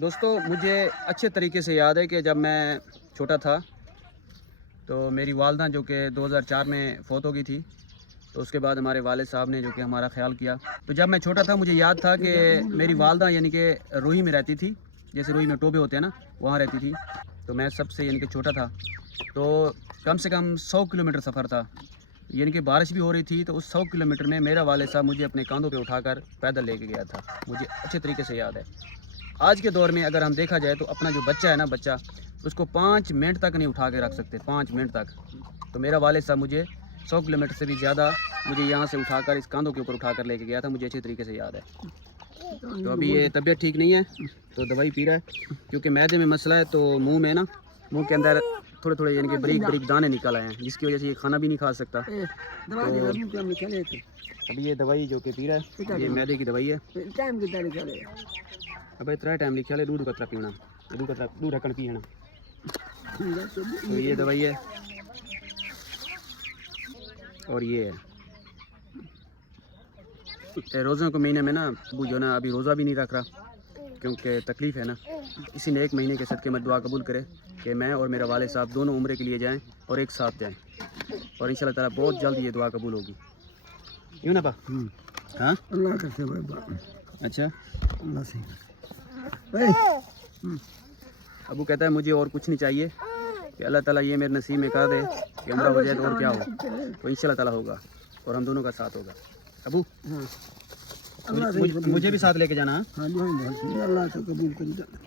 دوستو مجھے اچھے طریقے سے یاد ہے کہ جب میں چھوٹا تھا تو میری والدہ جو کہ 2004 میں فوت ہو گئی تھی، تو اس کے بعد ہمارے والد صاحب نے جو کہ ہمارا خیال کیا. تو جب میں چھوٹا تھا مجھے یاد تھا کہ میری والدہ یعنی کہ روہی میں رہتی تھی، جیسے روہی میں ٹوبے ہوتے ہیں نا، وہاں رہتی تھی. تو میں سب سے یعنی کہ چھوٹا تھا، تو کم سے کم 100 کلومیٹر سفر تھا، یعنی کہ بارش بھی ہو رہی تھی. تو اس 100 کلومیٹر میں میرا والد صاحب مجھے اپنے کاندھوں پہ اٹھا کر پیدل لے کے گیا تھا. مجھے اچھے طریقے سے یاد ہے. آج کے دور میں اگر ہم دیکھا جائے تو اپنا جو بچہ ہے نا، بچہ اس کو 5 منٹ تک نہیں اٹھا کے رکھ سکتے، 5 منٹ تک. تو میرا والد صاحب مجھے 100 کلومیٹر سے بھی زیادہ مجھے یہاں سے اٹھا کر اس کاندھوں کے اوپر اٹھا کر لے کے گیا تھا. مجھے اچھے طریقے سے یاد ہے. تو ابھی یہ طبیعت ٹھیک نہیں ہے تو دوائی پی رہا ہے، کیونکہ معدے میں مسئلہ ہے. تو منہ کے اندر تھوڑے تھوڑے یعنی کہ بریک بریک دانے نکل آئے ہیں، جس کی وجہ سے یہ کھانا بھی نہیں کھا سکتا. ابھی یہ دوائی جو کہ پی رہا ہے، یہ معدے کی دوائی ہے. اب اتنا ٹائم لکھا ہے، دودھ کترا پینا، دودھ رکھن پینا. تو یہ دوائی ہے اور یہ ہے. روزوں کے مہینے میں نا ابو جو نا ابھی روزہ بھی نہیں رکھ رہا، کیونکہ تکلیف ہے نا. اسی نے 1 مہینے کے صدقے میں دعا قبول کرے کہ میں اور میرا والد صاحب دونوں عمرے کے لیے جائیں اور ایک ساتھ جائیں، اور انشاءاللہ تعالیٰ بہت جلد یہ دعا قبول ہوگی. یوں نا با؟ ہاں اللہ کا شکر. اچھا ابو کہتا ہے مجھے اور کچھ نہیں چاہیے، کہ اللہ تعالیٰ یہ میرے نصیب میں کر دے کہ عمرہ ہو جائے تو اور کیا ہو، تو انشاءاللہ تعالیٰ ہوگا اور ہم دونوں کا ساتھ ہوگا. ابو مجھے بھی ساتھ لے کے جانا.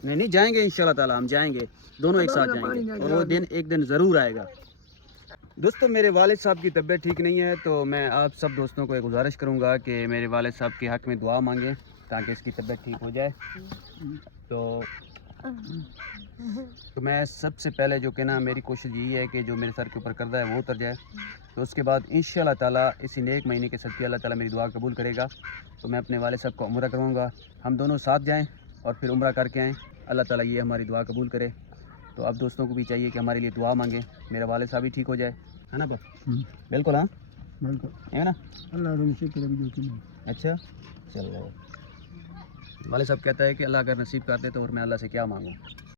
نہیں جائیں گے انشاءاللہ تعالیٰ، ہم جائیں گے دونوں ایک ساتھ جائیں گے، اور وہ دن ایک دن ضرور آئے گا. دوستو میرے والد صاحب کی طبیعت ٹھیک نہیں ہے، تو میں آپ سب دوستوں کو ایک گزارش کروں گا کہ میرے والد صاحب کے حق میں دعا مانگیں تاکہ اس کی طبیعت ٹھیک ہو جائے. تو میں سب سے پہلے جو کہ نا میری کوشش یہی ہے کہ جو میرے سر کے اوپر قرضہ ہے وہ اتر جائے. تو اس کے بعد انشاءاللہ تعالیٰ اسی نیک مہینے کے صدقے اللہ تعالیٰ میری دعا قبول کرے گا. تو میں اپنے والد صاحب کو عمرہ کروں گا، ہم دونوں ساتھ جائیں اور پھر عمرہ کر کے آئیں. اللہ تعالیٰ یہ ہماری دعا قبول کرے. تو اب دوستوں کو بھی چاہیے کہ ہمارے لیے دعا مانگیں، میرا والد صاحب بھی ٹھیک ہو جائے، ہے نا با؟ بالکل. ہاں بالکل ہے نا. اچھا چلو. والد صاحب کہتا ہے کہ اللہ اگر نصیب کر دے تو اور میں اللہ سے کیا مانگوں.